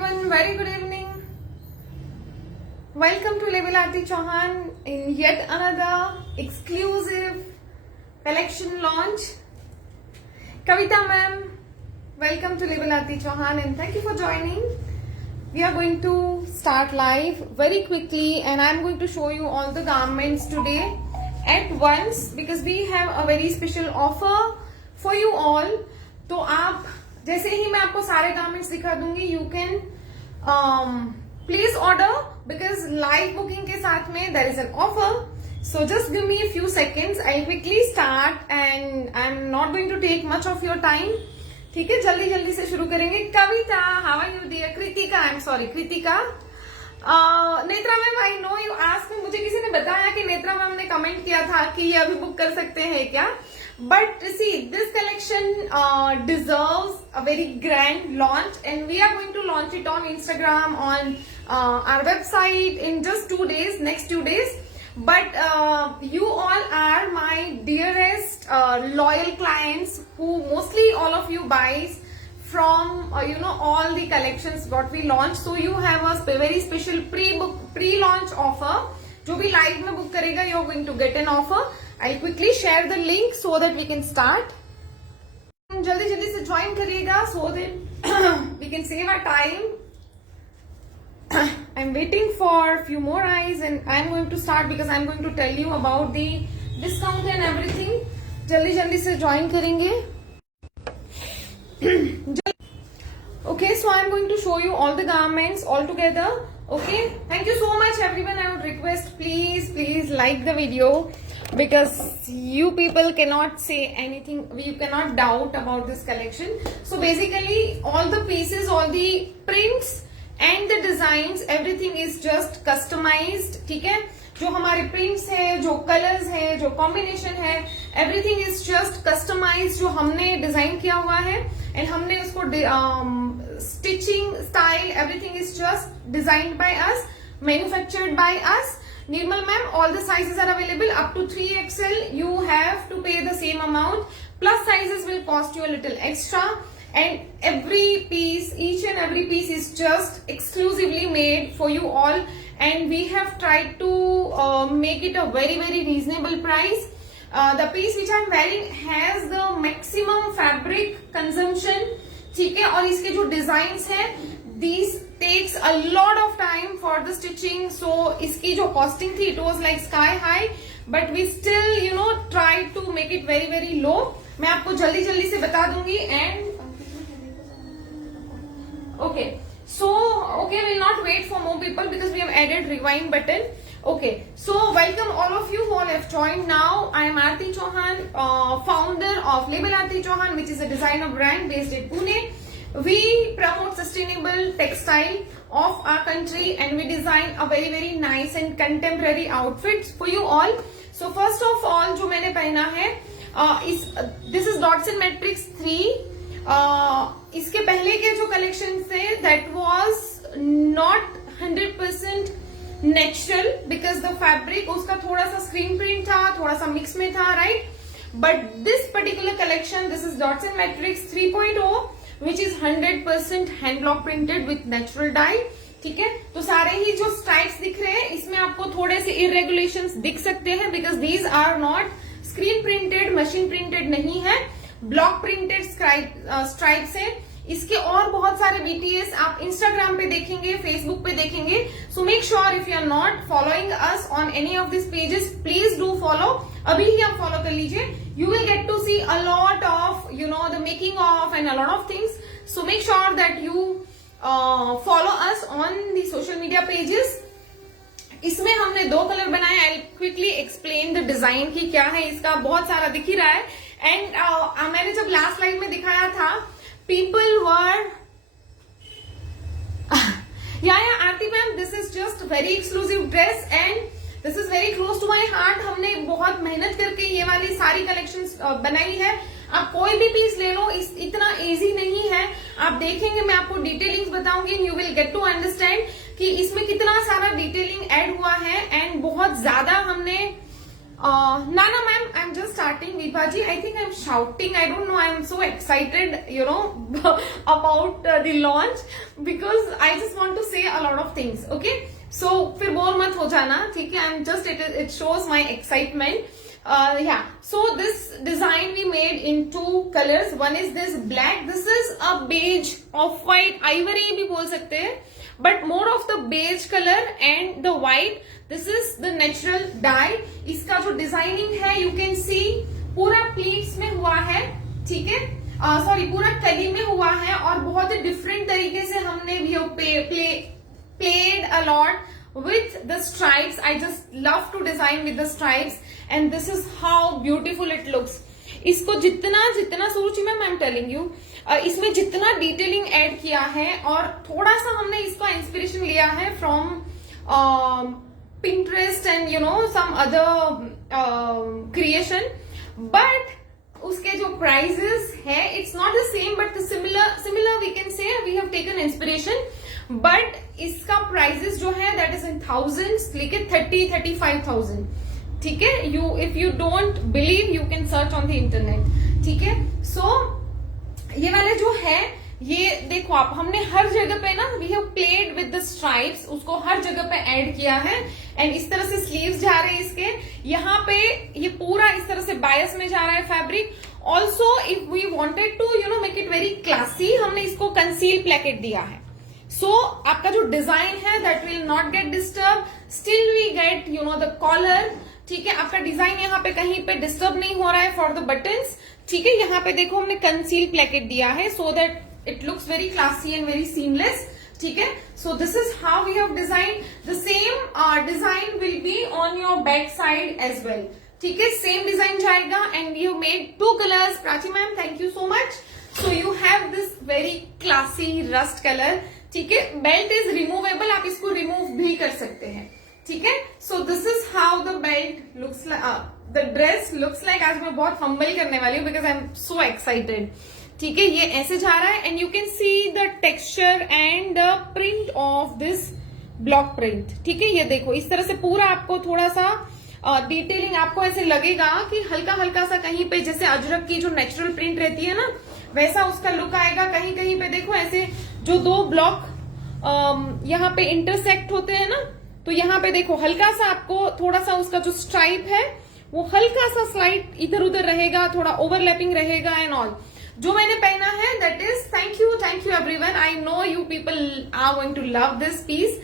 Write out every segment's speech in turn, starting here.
everyone, very good evening. Welcome to Label Aarti Chauhan in yet another exclusive collection launch. Kavita ma'am, welcome to Label Aarti Chauhan and thank you for joining. We are going to start live very quickly and I am going to show you all the garments today at once because we have a very special offer for you all. तो आप जैसे ही मैं आपको सारे garments दिखा दूंगी you can please order because live booking के साथ में there is an offer. So just give me a few seconds. I'll quickly start and I'm not going to take much of your time. ठीक है, जल्दी जल्दी से शुरू करेंगे. Kavita, how are you dear? Kritika, I am sorry, Kritika. Netra ma'am, I know you asked me, मुझे किसी ने बताया कि नेत्रा मैम ने कमेंट किया था कि ये अभी बुक कर सकते हैं क्या. But see, this collection deserves a very grand launch and we are going to launch it on Instagram, on our website in just 2 days, next 2 days. But you all are my dearest loyal clients who mostly all of you buys from all the collections what we launch. So you have a very special pre-launch offer. जो भी live में book करेगा you are going to get an offer. I'll quickly share the link so that we can start. जल्दी जल्दी से join करिएगा so that we can save our time. I'm waiting for few more eyes and I'm going to start because I'm going to tell you about the discount and everything. जल्दी जल्दी से join करेंगे. Okay, so I'm going to show you all the garments all together. Okay, thank you so much everyone. I would request please like the video because you people cannot say anything, you cannot doubt about this collection. So basically all the pieces, all the prints and the designs, everything is just customized. ठीक है, जो हमारे prints है, जो colors है, जो combination है, everything is just customized. जो हमने design किया हुआ है and हमने उसको stitching style, everything is just designed by us, manufactured by us. Nirmal ma'am, all the sizes are available up to 3XL. You have to pay the same amount. Plus sizes will cost you a little extra. And every piece, each and every piece is just exclusively made for you all. And we have tried to make it a very reasonable price. The piece which I am wearing has the maximum fabric consumption. ठीक है, और इसके जो designs हैं these takes a lot of time for the stitching. So इसकी जो costing थी it was like sky high, but we still tried to make it very low. मैं आपको जल्दी जल्दी से बता दूंगी. And okay, so we'll not wait for more people because we have added rewind button. Okay, so welcome all of you who all have joined now. I am Aarti Chauhan, founder of Label Aarti Chauhan, which is a designer brand based in Pune. We promote sustainable textile of our country and we design a very nice and contemporary outfits for you all. So first of all, जो मैंने पहना है this is Dots and Matrix 3. इसके पहले के जो collections थे that was not 100% natural because the fabric उसका थोड़ा सा screen print था, थोड़ा सा mix में था, right? But this particular collection, this is Dots and Matrix 3.0 which is 100% hand block printed with natural dye. ठीक है, तो सारे ही जो स्ट्राइप्स दिख रहे हैं इसमें आपको थोड़े से इरेगुलेशंस दिख सकते हैं because these are not screen printed, machine printed नहीं है, ब्लॉक प्रिंटेड स्ट्राइप्स है. इसके और बहुत सारे बीटीएस आप इंस्टाग्राम पे देखेंगे, फेसबुक पे देखेंगे. So make sure if you are not following us on any of this pages please do follow. अभी ही आप फॉलो कर लीजिए. You will get to see a lot of the making of and a lot of things. So make sure that you follow us on the social media pages. इसमें हमने 2 colour बनाए. I quickly explain the design की क्या है. इसका बहुत सारा दिख ही रहा है. एंड मैंने जब लास्ट लाइव में दिखाया था people were yeah Aarti ma'am, this is just very exclusive dress and this is very close to my heart. हमने बहुत मेहनत करके ये वाली सारी कलेक्शंस बनाई है. आप कोई भी पीस ले लो, इतना इजी नहीं है. आप देखेंगे, मैं आपको डिटेलिंग्स बताऊंगी. You will get to understand कि इसमें कितना सारा डिटेलिंग ऐड हुआ है. एंड बहुत ज्यादा हमने Nana ma'am, I'm just starting. Vivaji, I think I'm shouting. I don't know. I'm so excited, about the launch because I just want to say a lot of things. Okay, so फिर bore मत हो जाना, ठीक है? I'm just it shows my excitement. Yeah. So this design we made in 2 colors. One is this black. This is a beige, off-white, ivory भी बोल सकते हैं. But more of the beige color and the white. This is the natural dye. इसका जो designing है you can see पूरा pleats में हुआ है, ठीक है? सॉरी, पूरा कली में हुआ है और बहुत ही डिफरेंट तरीके से हमने played a lot with the stripes. I just love to design with the stripes and this is how beautiful it looks. इसको जितना सूची में I'm telling you, इसमें जितना डिटेलिंग ऐड किया है और थोड़ा सा हमने इसका इंस्पिरेशन लिया है from Pinterest and some other creation, but उसके जो prices है it's not the same but the similar we can say we have taken inspiration, but इसका prices जो है that is in thousands, लेके 30-35,000, ठीक है? If you don't believe you can search on the internet, ठीक है? So ये वाले जो है ये देखो आप, हमने हर जगह पे ना we have played with the stripes, उसको हर जगह पे ऐड किया है एंड इस तरह से स्लीव्स जा रहे हैं इसके, यहाँ पे ये पूरा इस तरह से बायस में जा रहा है fabric. Also if we wanted to make it very classy, हमने इसको कंसील प्लेकेट दिया है. सो आपका जो डिजाइन है that will not get disturb, still we get the collar, ठीक है? आपका डिजाइन यहाँ पे कहीं पे डिस्टर्ब नहीं हो रहा है फॉर द बटन्स, ठीक है? यहाँ पे देखो हमने कंसील प्लेकेट दिया है so that it looks very classy and very seamless, ठीक है? So this is how we have designed. The same design will be on your back side as well, ठीक है? Same design जाएगा and you made 2 colors. Prachi ma'am, thank you so much. So you have this very classy rust color, ठीक है? Belt is removable, आप इसको remove भी कर सकते हैं, ठीक है? So this is how the belt looks like, the dress looks like. आज मैं बहुत humble करने वाली हूँ because I'm so excited, ठीक है? ये ऐसे जा रहा है and you can see the texture and the print of this block print, ठीक है? ये देखो इस तरह से पूरा आपको थोड़ा सा डिटेलिंग आपको ऐसे लगेगा कि हल्का हल्का सा कहीं पे जैसे अजरक की जो नेचुरल प्रिंट रहती है ना, वैसा उसका लुक आएगा. कहीं कहीं पे देखो ऐसे जो 2 ब्लॉक यहाँ पे इंटरसेक्ट होते हैं ना, तो यहाँ पे देखो हल्का सा आपको थोड़ा सा उसका जो स्ट्राइप है वो हल्का सा स्लाइड इधर उधर रहेगा, थोड़ा ओवरलैपिंग रहेगा एंड ऑल. जो मैंने पहना है that is thank you everyone. I know you people are going to love this piece.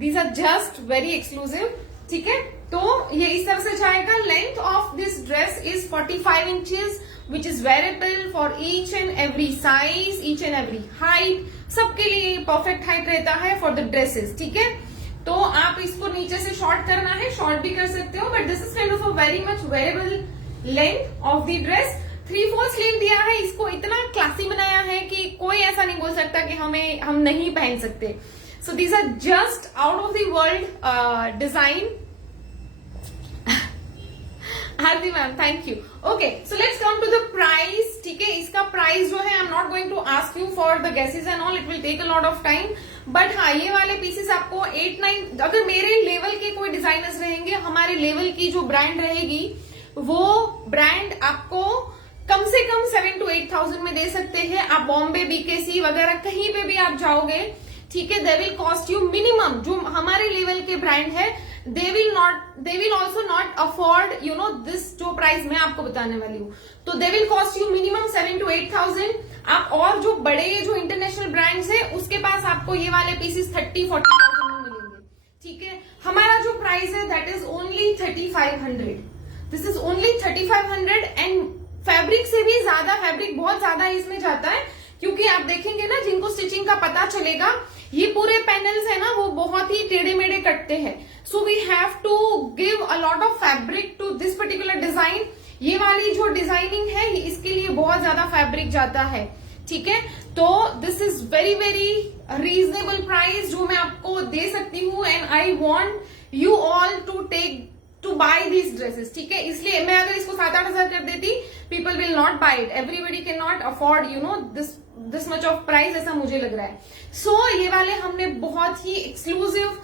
These are just very exclusive, ठीक है? तो ये इस तरह से जाएगा. Length of this dress is 45 inches which is wearable for each and every size, each and every height. सबके लिए परफेक्ट हाइट रहता है फॉर द ड्रेसेस, ठीक है? तो आप इसको नीचे से शॉर्ट करना है, शॉर्ट भी कर सकते हो, but this is kind of a very much wearable length of the dress. 3/4 sleeve दिया है, इसको इतना क्लासी बनाया है कि कोई ऐसा नहीं बोल सकता कि हम नहीं पहन सकते. So these are just out of the world design. Aarti ma'am, thank you. Okay, so let's come to the price, ठीक है? इसका प्राइस जो है I am not going to ask you for the guesses and all, it will take a lot of time. But हाँ, ये वाले pieces आपको 8-9, अगर मेरे लेवल के कोई डिजाइनर्स रहेंगे, हमारे लेवल की जो ब्रांड रहेगी वो ब्रांड आपको कम से कम 7 to 8,000 में दे सकते हैं. आप बॉम्बे, बीकेसी वगैरह कहीं पे भी आप जाओगे, ठीक है? They will cost you minimum, जो हमारे लेवल के ब्रांड है they will also not afford this जो प्राइस मैं आपको बताने वाली हूँ. तो they will cost you minimum 7 to 8,000. आप और जो बड़े जो इंटरनेशनल ब्रांड्स है उसके पास आपको ये वाले पीसेस 30-40,000 में मिलेंगे, ठीक है? हमारा जो प्राइस है that is only 3,500. This is only 3,500 and fabric से भी ज्यादा, फैब्रिक बहुत ज्यादा इसमें जाता है क्योंकि आप देखेंगे ना, जिनको स्टिचिंग का पता चलेगा, ये पूरे पैनल्स है ना वो बहुत ही टेढ़े मेढ़े कटते हैं. So we have to give a lot of fabric to this particular design. ये वाली जो डिजाइनिंग है इसके लिए बहुत ज्यादा फैब्रिक जाता है, ठीक है? तो this is very very reasonable price जो मैं आपको दे सकती हूँ and I want you all to buy these dresses, ठीक है? इसलिए मैं अगर इसको 7-8 हजार कर देती, people will not buy it. Everybody can not afford this much of price, ऐसा मुझे लग रहा है. सो ये वाले हमने बहुत ही एक्सक्लूसिव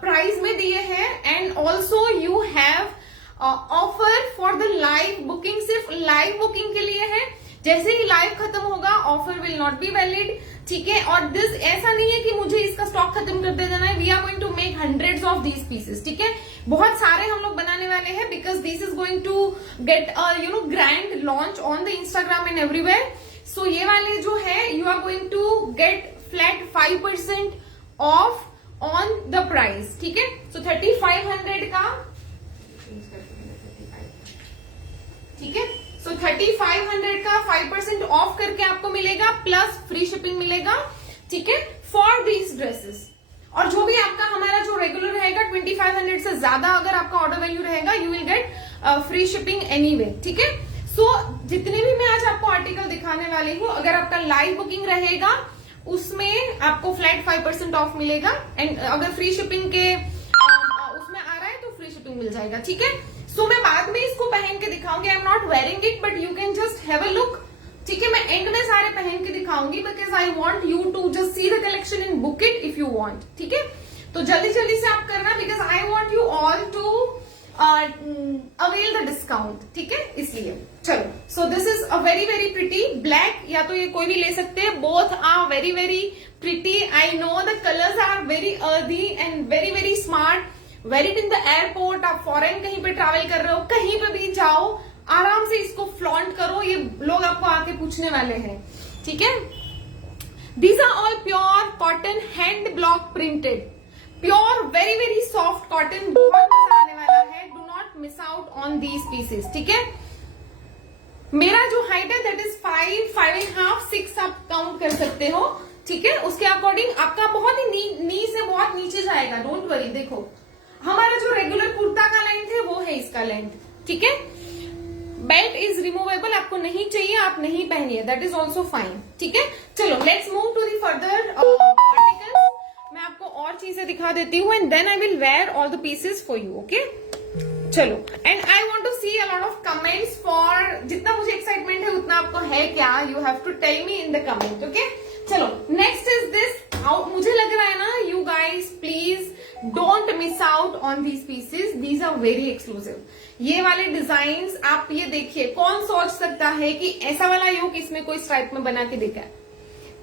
प्राइस में दिए हैं and also you have offer for the live booking, सिर्फ लाइव बुकिंग के लिए है। जैसे ही लाइव खत्म होगा offer will not be valid, ठीक है। और दिस ऐसा नहीं है कि मुझे इसका स्टॉक खत्म कर देना है, we are going to make hundreds of these pieces, ठीक है। बहुत सारे हम लोग बनाने वाले हैं because this is going to get grand launch on the Instagram and everywhere. So ये वाले जो है you are going to get flat 5% off on the price, ठीक है। सो 3500 का, ठीक है। सो 3500 का 5% ऑफ करके आपको मिलेगा, प्लस फ्री शिपिंग मिलेगा, ठीक है, फॉर दीज ड्रेसेस। और जो भी आपका हमारा जो रेगुलर रहेगा 2500 से ज्यादा अगर आपका ऑर्डर वैल्यू रहेगा you will get free shipping anyway, ठीक है। सो जितने भी मैं आज आपको आर्टिकल दिखाने वाली हूँ, अगर आपका लाइव बुकिंग रहेगा उसमें आपको फ्लैट 5% ऑफ मिलेगा, एंड अगर फ्री शिपिंग के उसमें आ रहा है तो फ्री शिपिंग मिल जाएगा, ठीक है। सो मैं बाद में इसको पहन के दिखाऊंगी, I am not wearing it but you can just have a look, ठीक है। मैं एंड में सारे पहन के दिखाऊंगी because I want you to just see the collection in book it if you want, ठीक है। तो जल्दी जल्दी से आप करना because I want you all to avail the discount, ठीक है, इसलिए। चलो, so this is a very very pretty black, या तो ये कोई भी ले सकते हैं, both are very very pretty. I know the colours are very earthy and very very smart. Wear it in the airport, आप फॉरेन कहीं पे ट्रैवल कर रहे हो, कहीं पे भी जाओ, आराम से इसको फ्लॉन्ट करो, ये लोग आपको आके पूछने वाले हैं, ठीक है। These are all pure cotton hand block printed, pure very very soft cotton, बहुत मजा आने वाला है। Do not miss out on these pieces, ठीक है। मेरा जो हाइट है दैट इज 5.5, 6 आप काउंट कर सकते हो, ठीक है। उसके अकॉर्डिंग आपका बहुत ही नी से बहुत नीचे जाएगा, डोंट वरी। देखो हमारा जो रेगुलर कुर्ता का लेंथ है वो है इसका लेंथ, ठीक है। बेल्ट इज रिमूवेबल, आपको नहीं चाहिए आप नहीं पहनिए, दैट इज ऑल्सो फाइन, ठीक है। चलो let's move to the further articles. मैं आपको और चीजें दिखा देती हूँ and then I will wear all the pieces for you, okay. चलो, and I want to see a lot of comments for, जितना मुझे एक्साइटमेंट है उतना आपको है क्या, you have to tell me in the comment, okay. चलो next is this, मुझे लग रहा है ना you guys please don't miss out on these pieces, these are very exclusive. ये वाले डिजाइन आप ये देखिए, कौन सोच सकता है कि ऐसा वाला योग इसमें कोई स्ट्राइप में बना के देखा है,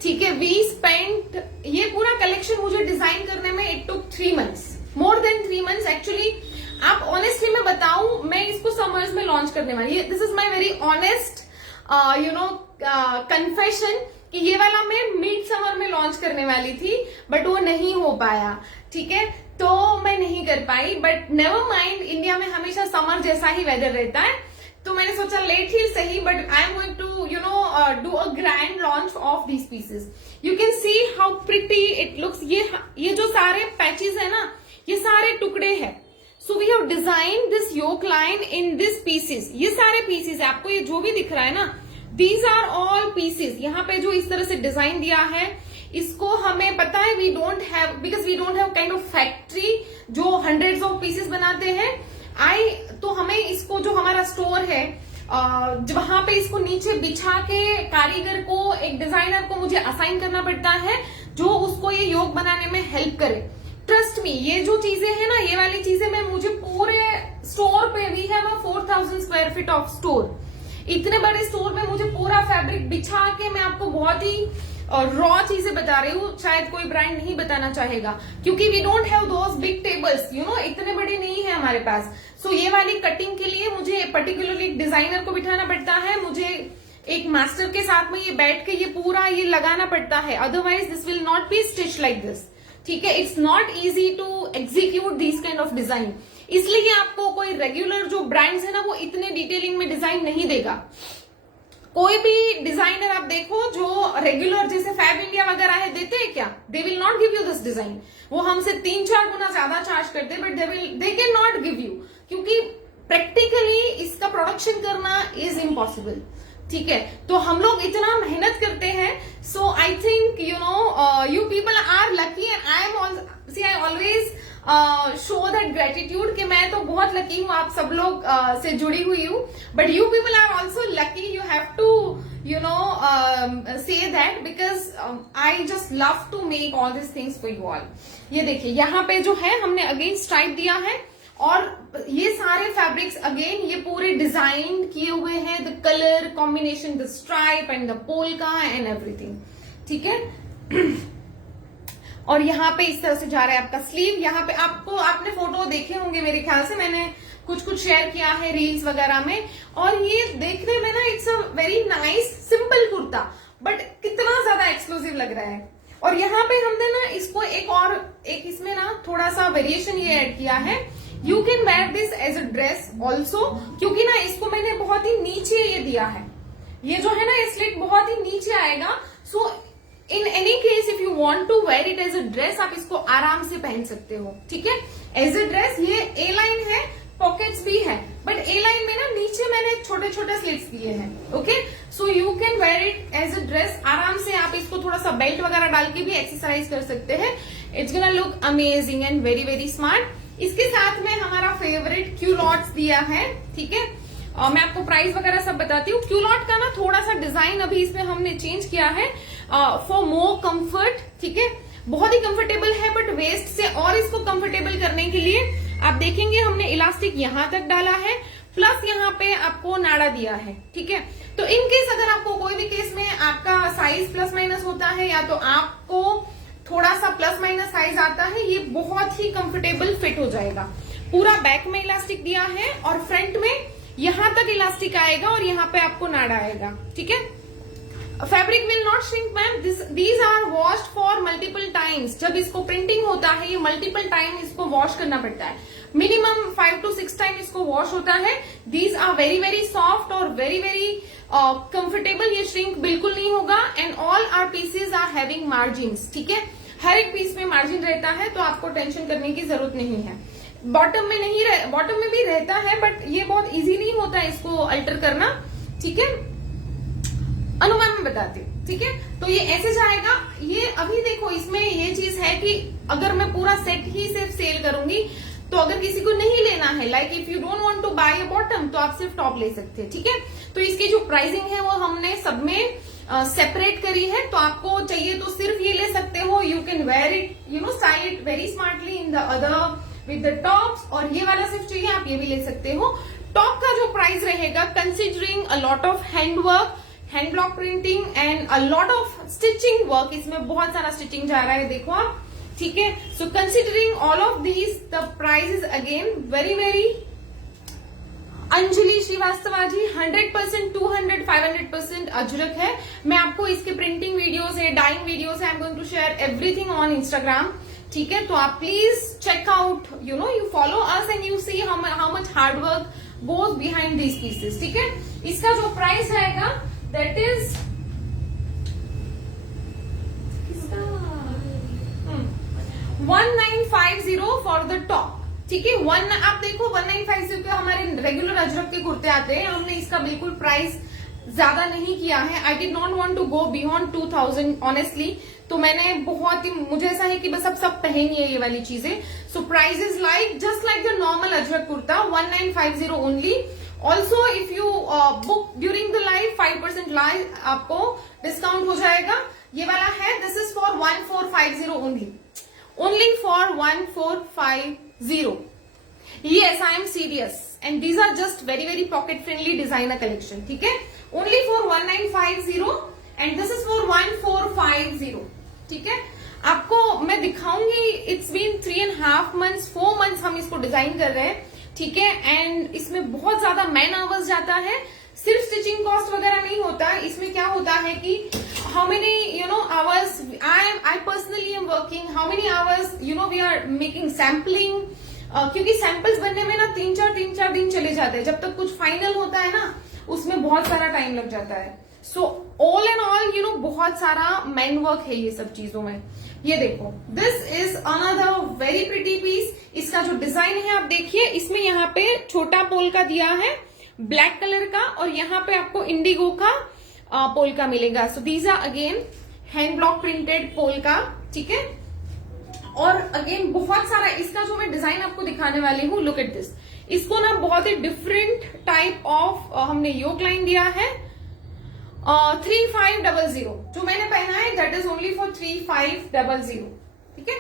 ठीक है। वी स्पेंट, ये पूरा कलेक्शन मुझे डिजाइन करने में it took 3 months, more than 3 months actually. आप ऑनेस्टली मैं बताऊं, मैं इसको समर्स में लॉन्च करने वाली, this is my very honest confession कि ये वाला मैं मिड समर में लॉन्च करने वाली थी बट वो नहीं हो पाया, ठीक है। तो मैं नहीं कर पाई, बट नेवर माइंड, इंडिया में हमेशा समर जैसा ही वेदर रहता है, तो मैंने सोचा लेट ही सही, but I am going to do a grand launch of these pieces. You can see how pretty it looks. ये जो सारे पैचेस है ना, ये सारे टुकड़े हैं। So we have design this yoke line in this pieces, ये सारे पीसेस है, आपको ये जो भी दिख रहा है ना, दीज आर ऑल पीसेस। यहाँ पे जो इस तरह से डिजाइन दिया है, इसको हमें पता है we don't have, because we don't have kind of factory जो हंड्रेड्स ऑफ पीसेस बनाते हैं। तो हमें इसको, जो हमारा स्टोर है वहां पे इसको नीचे बिछा के कारीगर को, एक डिजाइनर को मुझे असाइन करना पड़ता है जो उसको ये योग बनाने में हेल्प करे। ट्रस्ट मी, ये जो चीजें हैं ना, ये वाली चीजें मैं मुझे पूरे स्टोर पे भी है 4000 स्क्वायर फीट ऑफ स्टोर, इतने बड़े स्टोर में मुझे पूरा फैब्रिक बिछा के मैं आपको बहुत ही रॉ चीजें बता रही हूँ, शायद कोई ब्रांड नहीं बताना चाहेगा क्योंकि we don't have those big tables, इतने बड़े नहीं है हमारे पास। सो ये वाली कटिंग के लिए मुझे पर्टिकुलरली डिजाइनर को बिठाना पड़ता है, मुझे एक मास्टर के साथ में ये बैठ के ये पूरा ये लगाना पड़ता है, otherwise this will not be stitch like this, ठीक है। It's not easy to execute this kind of design, इसलिए आपको कोई रेगुलर जो ब्रांड्स है ना वो इतने डिटेलिंग में डिजाइन नहीं देगा। कोई भी डिजाइनर आप देखो जो रेगुलर जैसे फैब इंडिया वगैरह है, देते हैं क्या? They will not give you this design, वो हमसे 3-4 गुना ज्यादा चार्ज करते, but they can not give you, क्योंकि प्रैक्टिकली इसका प्रोडक्शन करना इज इम्पॉसिबल, ठीक है। तो हम लोग इतना मेहनत करते हैं, so I think you people are lucky and I always show that gratitude कि मैं तो बहुत लकी हूँ, आप सब लोग से जुड़ी हुई हूँ, but you people are also lucky, you have to say that because I just love to make all these things for you all. ये देखिए यहाँ पे जो है हमने अगेन स्ट्राइप दिया है और ये सारे फैब्रिक्स अगेन ये पूरे डिजाइन किए हुए हैं, the colour combination, the stripe and the polka and everything, ठीक है। और यहाँ पे इस तरह से जा रहा है आपका स्लीव। यहाँ पे आपने फोटो देखे होंगे मेरे ख्याल से, मैंने कुछ शेयर किया है रील्स वगैरह में। और ये देखने में ना it's a very nice simple kurta, but कितना ज्यादा एक्सक्लूसिव लग रहा है। और यहाँ पे हमने ना इसको एक इसमें ना थोड़ा सा वेरिएशन ये ऐड किया है, you can wear this as a dress also, क्योंकि ना इसको मैंने बहुत ही नीचे ये दिया है, ये जो है ना ये स्लिट बहुत ही नीचे आएगा। So in any case if you want to wear it as a dress, आप इसको आराम से पहन सकते हो, ठीक है। एज अ ड्रेस ये ए लाइन है, पॉकेट्स भी है, बट ए लाइन में ना नीचे मैंने छोटे छोटे स्लिट्स दिए हैं, okay. So you can wear it as a dress आराम से, आप इसको थोड़ा सा बेल्ट वगैरह डाल के भी एक्सरसाइज कर सकते हैं। It's gonna look amazing and very very smart. इसके साथ में हमारा फेवरेट क्यूलॉट्स दिया है, ठीक है। मैं आपको प्राइस वगैरह सब बताती हूँ। क्यूलॉट का ना थोड़ा सा डिजाइन अभी इसमें हमने चेंज किया है फॉर मोर कंफर्ट, ठीक है। बहुत ही कंफर्टेबल है, बट वेस्ट से और इसको कंफर्टेबल करने के लिए आप देखेंगे हमने इलास्टिक यहां तक डाला है, प्लस यहाँ पे आपको नाड़ा दिया है, ठीक है। तो इन केस अगर आपको कोई भी केस में आपका साइज प्लस माइनस होता है, या तो आपको थोड़ा सा प्लस माइनस साइज आता है, ये बहुत ही कंफर्टेबल फिट हो जाएगा। पूरा बैक में इलास्टिक दिया है और फ्रंट में यहां तक इलास्टिक आएगा और यहाँ पे आपको नाड़ा आएगा, ठीक है। Fabric will not shrink ma'am, these are washed for multiple times. जब इसको प्रिंटिंग होता है ये मल्टीपल टाइम इसको वॉश करना पड़ता है, मिनिमम 5 to 6 टाइम इसको वॉश होता है। These are very very soft और वेरी वेरी कंफर्टेबल, ये श्रिंक बिल्कुल नहीं होगा। And all are pieces are having margin, ठीक है। हर एक पीस में मार्जिन रहता है, तो आपको टेंशन करने की जरूरत नहीं है। बॉटम में नहीं बॉटम में भी रहता है, बट ये बहुत इजी नहीं होता है इसको अल्टर करना, ठीक है। अनुमान में बताती हूँ, ठीक है। तो ये ऐसे जाएगा। ये अभी देखो इसमें ये चीज है कि अगर मैं पूरा सेट ही सिर्फ सेल करूंगी, तो अगर किसी को नहीं लेना है, like if you don't want to buy a bottom, तो आप सिर्फ टॉप ले सकते हैं, ठीक है। तो इसकी जो प्राइसिंग है वो हमने सब में सेपरेट करी है। तो आपको चाहिए तो सिर्फ ये ले सकते हो, you can wear it, you know, style it very smartly in the other with the tops. और ये वाला सिर्फ चाहिए आप ये भी ले सकते हो। टॉप का जो प्राइस रहेगा, considering a lot of hand work, hand block printing and a lot of stitching work, इसमें बहुत सारा स्टिचिंग जा रहा है, देखो आप, ठीक है। So considering all of these, the price is again very very. Anjali Srivastava ji 100%, 200, 500% ajrak है। मैं आपको इसके प्रिंटिंग वीडियोस है, डाइंग वीडियोस है, I am going to share everything on Instagram, ठीक है। तो आप please check out, you know, you follow us and you see how much hard work goes behind these pieces, ठीक है। इसका जो प्राइस रहेगा that is 1950 for the top, ठीक है। आप देखो 1950 के हमारे रेगुलर अजरक के कुर्ते आते हैं, हमने इसका बिल्कुल प्राइस ज्यादा नहीं किया है। I did not want to go beyond 2000 honestly. तो मैंने बहुत ही, मुझे ऐसा है कि बस अब सब पहनिए ये वाली चीजें। So price is like just like the normal Ajrak kurta, 1950 only. Also if you book during the live 5% live आपको डिस्काउंट हो जाएगा। ये वाला है, this is for 1450 only, only for 1450. Yes, I am serious, and these are just very very pocket friendly designer collection, ठीक है। only for 1950 and this is for 1450, ठीक है। आपको मैं दिखाऊंगी, इट्स बीन 3.5 months 4 months हम इसको डिजाइन कर रहे हैं, ठीक है। एंड इसमें बहुत ज्यादा मैन आवर्स जाता है, सिर्फ स्टिचिंग कॉस्ट वगैरह नहीं होता। इसमें क्या होता है कि how many hours I personally am working, how many hours we are making sampling, क्योंकि सैंपल्स बनने में ना 3-4 दिन चले जाते हैं, जब तक कुछ फाइनल होता है ना उसमें बहुत सारा टाइम लग जाता है। सो ऑल एंड ऑल बहुत सारा मैन वर्क है ये सब चीजों में। ये देखो, this is another very pretty piece. इसका जो डिजाइन है आप देखिए, इसमें यहाँ पे छोटा पोल का दिया है ब्लैक कलर का, और यहाँ पे आपको इंडिगो का पोल का मिलेगा। So these are again hand block printed पोल का, ठीक है। और अगेन बहुत सारा, इसका जो मैं डिजाइन आपको दिखाने वाली हूँ, लुक एट दिस। इसको ना बहुत ही डिफरेंट टाइप ऑफ हमने योक लाइन दिया है 3500। जो मैंने पहना है दैट इज ओनली फॉर 3500, ठीक है।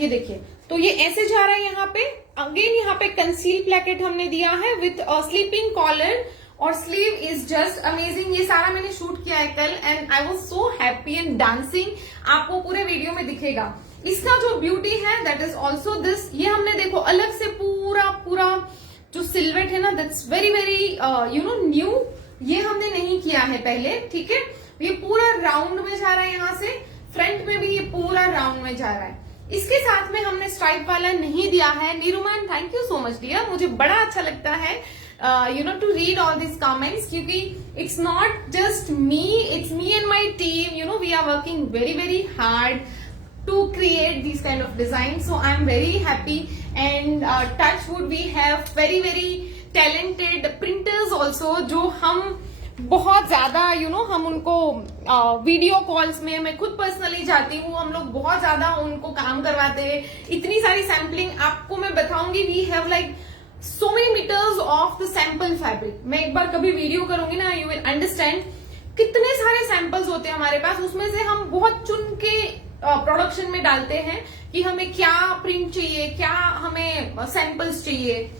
ये देखिए तो ये ऐसे जा रहा है यहाँ पे। अगेन यहाँ पे कंसील प्लेकेट हमने दिया है विथ स्लीपिंग कॉलर और स्लीव इज जस्ट अमेजिंग। ये सारा मैंने शूट किया है कल and I was so happy and dancing, आपको पूरे वीडियो में दिखेगा। इसका जो ब्यूटी है दैट इज ऑल्सो दिस, ये हमने देखो अलग से पूरा जो सिल्वेट है ना दैट्स वेरी वेरी न्यू, ये हमने नहीं किया है पहले, ठीक है। ये पूरा राउंड में जा रहा है, यहाँ से फ्रंट में भी ये पूरा राउंड में जा रहा है। इसके साथ में हमने स्ट्राइप वाला नहीं दिया है। Neeru ma'am thank you so much dear, मुझे बड़ा अच्छा लगता है to read all these comments, क्योंकि it's not just me, it's me and my team, we are working very very hard to create these kind of designs, so I'm very happy and touch wood we have very very talented printers also, जो हम बहुत ज्यादा हम उनको video calls में, मैं खुद personally जाती हूँ, हम लोग बहुत ज्यादा उनको काम करवाते हैं। इतनी सारी सैम्पलिंग आपको मैं बताऊंगी, we have like so many meters of the sample fabric। मैं एक बार कभी वीडियो करूंगी ना, you will understand कितने सारे सैंपल्स होते हैं हमारे पास, उसमें से हम बहुत चुन के प्रोडक्शन में डालते हैं कि हमें क्या प्रिंट चाहिए, क्या हमें सैंपल्स चाहिए,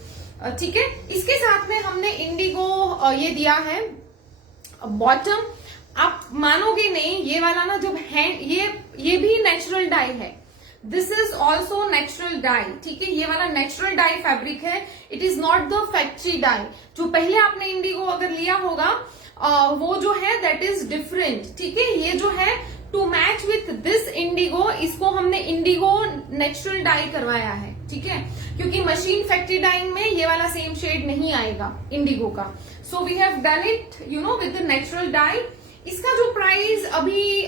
ठीक है। इसके साथ में हमने इंडिगो ये दिया है बॉटम। आप मानोगे नहीं, ये वाला ना जब हैंड, ये भी नेचुरल डाई है, this is also natural dye, ठीक है। ये वाला नेचुरल डाई फैब्रिक है, it is not the factory dye. जो पहले आपने इंडिगो अगर लिया होगा वो जो है दैट इज डिफरेंट, ठीक है। ये जो है to match with this indigo, इसको हमने इंडिगो नेचुरल डाई करवाया है, ठीक है, क्योंकि मशीन फैक्ट्री डाइंग में ये वाला सेम शेड नहीं आएगा इंडिगो का। So we have done it with natural dye. इसका जो प्राइस अभी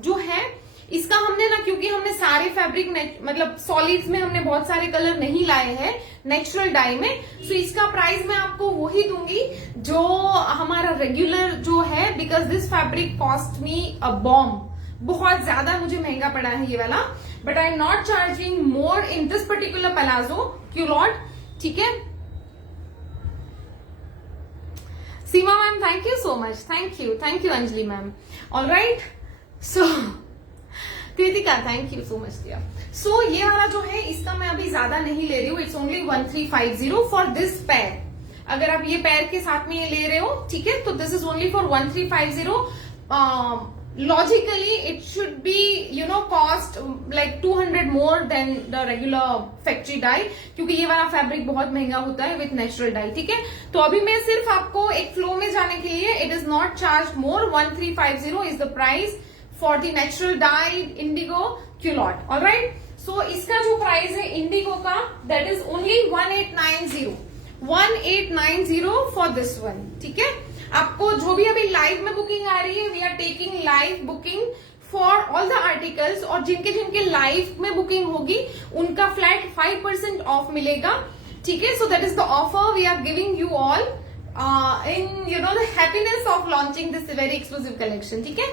जो है इसका हमने ना, क्योंकि हमने सारे फैब्रिक मतलब सॉलिड्स में हमने बहुत सारे कलर नहीं लाए हैं नेचुरल डाई में, सो इसका प्राइस मैं आपको वही दूंगी जो हमारा रेगुलर जो है, because this fabric cost me a bomb, बहुत ज्यादा मुझे महंगा पड़ा है ये वाला, but I am not charging more in this particular palazzo culotte, ठीक है। Seema ma'am thank you so much, thank you Anjali ma'am. All right, so Kritika thank you so much dear. So ये वाला जो है इसका मैं अभी ज्यादा नहीं ले रही हूँ, इट्स ओनली 1350 फॉर दिस पैर। अगर आप ये पैर के साथ में ये ले रहे हो, ठीक है, तो this is only for 1350। Logically it should be cost like 200 more than the regular factory dye, क्योंकि ये वाला फैब्रिक बहुत महंगा होता है विथ नेचुरल डाई, ठीक है। तो अभी मैं सिर्फ आपको एक फ्लो में जाने के लिए, it is not charge more, 1350 is the price for the natural dyed indigo culotte. Alright, so इसका जो प्राइस है इंडिगो का that is only 1890 for this one, ठीक है। आपको जो भी अभी लाइव में बुकिंग आ रही है, we are taking live booking for all the articles, और जिनके लाइव में बुकिंग होगी उनका फ्लैट 5% ऑफ मिलेगा, ठीक है। So that is the offer we are giving you all in the happiness of launching this very exclusive collection, ठीक है।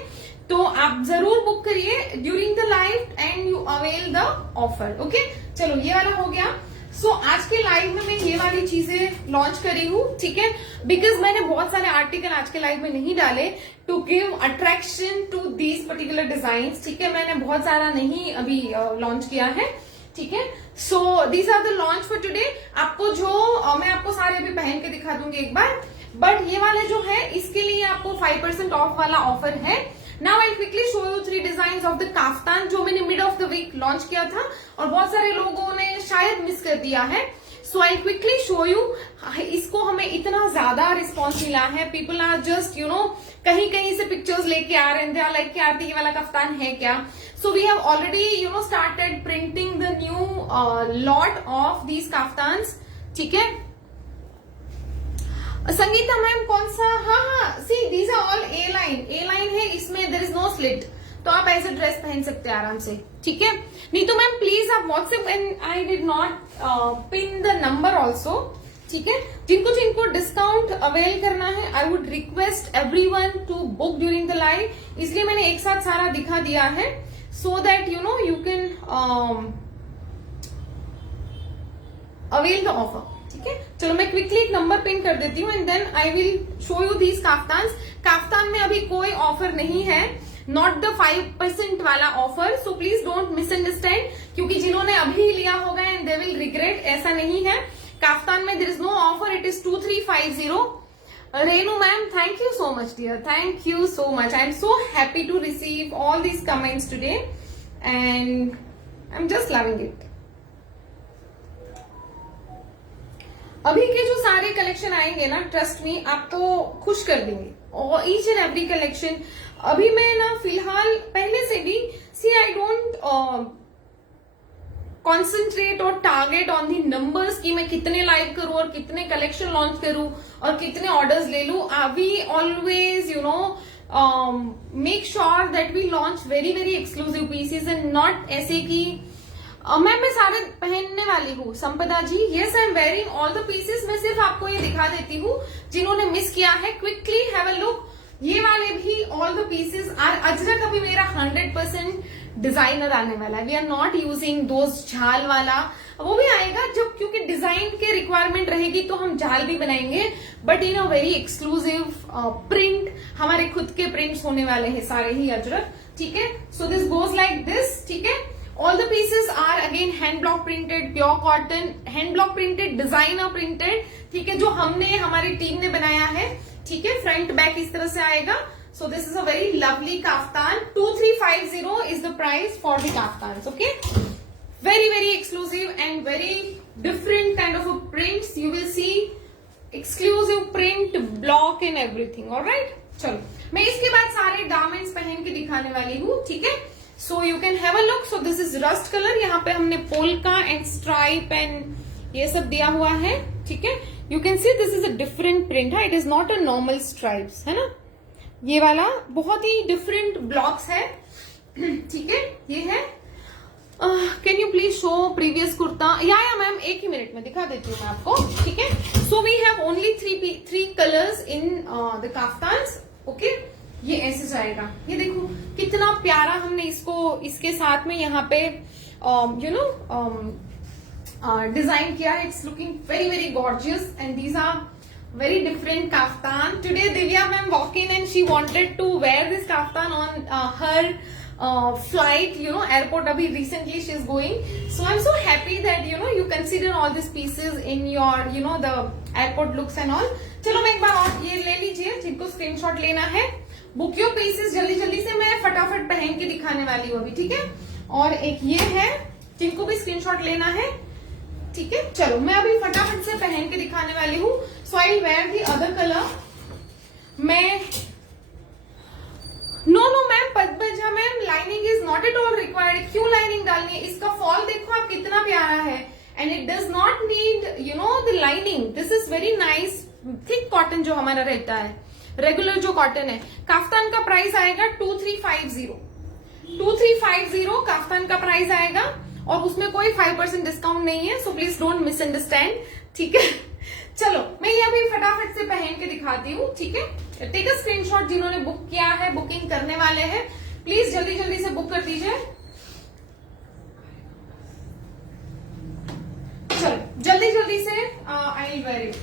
तो आप जरूर बुक करिए during the live and you avail the offer, okay. चलो ये वाला हो गया। सो आज के लाइव में मैं ये वाली चीजें लॉन्च करी हूँ, ठीक है, बिकॉज मैंने बहुत सारे आर्टिकल आज के लाइव में नहीं डाले to give attraction to these particular design, ठीक है। मैंने बहुत सारा नहीं अभी लॉन्च किया है, ठीक है। So these are the launch for today. आपको जो मैं आपको सारे अभी पहन के दिखा दूंगी एक बार, बट ये वाले जो है इसके लिए आपको 5% ऑफ वाला ऑफर है। Now I'll quickly show you 3 designs of the kaftan जो मैंने mid of the week launch किया था और बहुत सारे लोगों ने शायद मिस कर दिया है। So I'll quickly show you। इसको हमें इतना ज्यादा रिस्पॉन्स मिला है, पीपल आर जस्ट कहीं कहीं से पिक्चर्स लेके आ रहे हैं, लाइक कि आरती ये वाला कफ्तान है क्या। So we have already started printing the new lot of these kaftans, ठीक है। संगीता मैम कौन सा, हाँ see these are all A line है, इसमें देयर इज नो स्लिट, तो आप ऐसे ड्रेस पहन सकते हैं आराम से, ठीक है। नहीं तो मैम प्लीज आप WhatsApp, and I did not pin the number also, ठीक है। जिनको डिस्काउंट अवेल करना है, I would request everyone to book during the live, इसलिए मैंने एक साथ सारा दिखा दिया है, so that you can avail the offer, ठीक है। चलो मैं क्विकली एक नंबर पिन कर देती हूँ and then I will show you these kaftan. Kaftan में अभी कोई ऑफर नहीं है, नॉट द 5% वाला offer. So please don't misunderstand, क्योंकि जिन्होंने अभी लिया होगा एंड दे विल रिग्रेट, ऐसा नहीं है. काफ्तान में there is no offer, it is 2350. Renu ma'am, thank you so much dear, thank you so much. I am so happy to receive all these comments today and I'm just loving it. अभी के जो सारे collection आएंगे ना, trust me, आपको खुश कर देंगे. और ईच एंड एवरी कलेक्शन अभी मैं ना फिलहाल पहले से भी आई डोंट कॉन्सेंट्रेट और टारगेट ऑन दी नंबर्स कि मैं कितने लाइव करूं और कितने कलेक्शन लॉन्च करूं और कितने ऑर्डर्स ले लूं. We always make sure that we launch very very exclusive pieces and not ऐसे कि मैम मैं सारे पहनने वाली हूँ. Sampada ji, yes I am wearing all the pieces. मैं सिर्फ आपको ये दिखा देती हूँ, जिन्होंने मिस किया है क्विकली हैव अ लुक. ये वाले भी all the pieces are ajrak. अभी मेरा 100% डिजाइनर आने वाला है. We are not using those झाल वाला, वो भी आएगा जब, क्योंकि डिजाइन के रिक्वायरमेंट रहेगी तो हम झाल भी बनाएंगे, but in a very exclusive print. हमारे खुद के प्रिंट्स होने वाले हैं सारे ही अजरक. ठीक है, so this goes like this. ठीक है, all the pieces are again hand block printed, pure cotton, hand block printed, designer printed. ठीक है, जो हमने हमारी टीम ने बनाया है. ठीक है, फ्रंट बैक इस तरह से आएगा. So this is a very lovely kaftan. 2350 is the price for the kaftans. Okay, very very exclusive and very different kind of a prints. You will see exclusive print block and everything. All right. चलो, मैं इसके बाद सारे garments पहन के दिखाने वाली हूँ. ठीक है, so you can have a look. So this is rust color. यहाँ पे हमने polka and stripe and ये सब दिया हुआ है. ठीक है, you can see this is a different print. It is not a normal stripes, है ना. ये वाला बहुत ही डिफरेंट ब्लॉक्स है. ठीक है, ये है. Can you please show previous kurta? या मैम, एक ही मिनट में दिखा देती हूँ मैं आपको. ठीक है, so we have only three colours in the kaftans. Okay, ये ऐसे जाएगा. ये देखो कितना प्यारा हमने इसको इसके साथ में यहाँ पे डिजाइन किया है. It's looking very very gorgeous and these are very different kaftan. Today Divya ma'am walked in and she wanted to wear this kaftan on her flight, airport. Abhi recently she is going, so I'm so happy that you consider all these pieces in your the airport looks and all. चलो मैं एक बार और ये ले लीजिए, जिनको screenshot लेना है. बुक योर पीसेस जल्दी जल्दी से, मैं फटाफट पहन के दिखाने वाली हूँ अभी. ठीक है, और एक ये है, जिनको भी स्क्रीनशॉट लेना है. ठीक है, चलो मैं अभी फटाफट से पहन के दिखाने वाली हूँ. So I wear the other colour. मैं no ma'am, Padmaja ma'am, lining is not at all required. क्यों लाइनिंग डालनी है? इसका फॉल देखो आप कितना प्यारा है and it does not need the lining. This is very nice thick cotton जो हमारा रहता है, रेगुलर जो कॉटन है. काफ्तान का प्राइस आएगा 2350. 2350 काफ्तान का प्राइस आएगा और उसमें कोई 5% डिस्काउंट नहीं है. So please don't misunderstand. ठीक है, चलो मैं ये अभी फटाफट से पहन के दिखाती हूँ. ठीक है, टेक अ स्क्रीनशॉट. जिन्होंने बुक किया है, बुकिंग करने वाले हैं, प्लीज जल्दी जल्दी से बुक कर दीजिए. चलो जल्दी जल्दी से आई विल वेयर इट.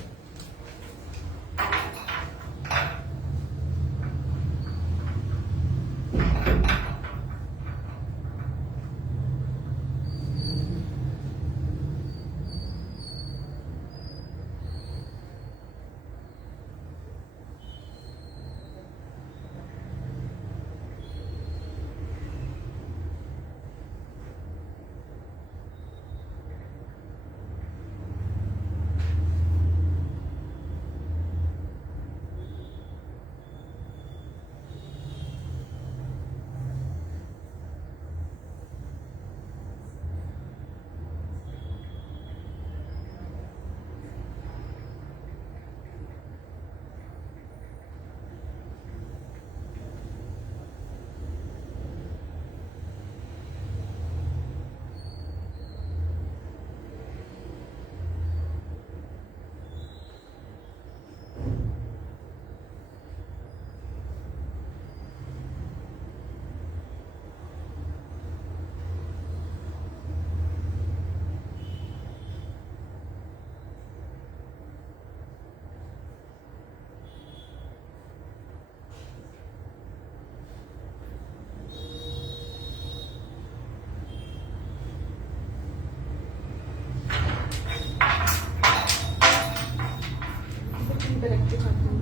पे रख के खाती हूँ,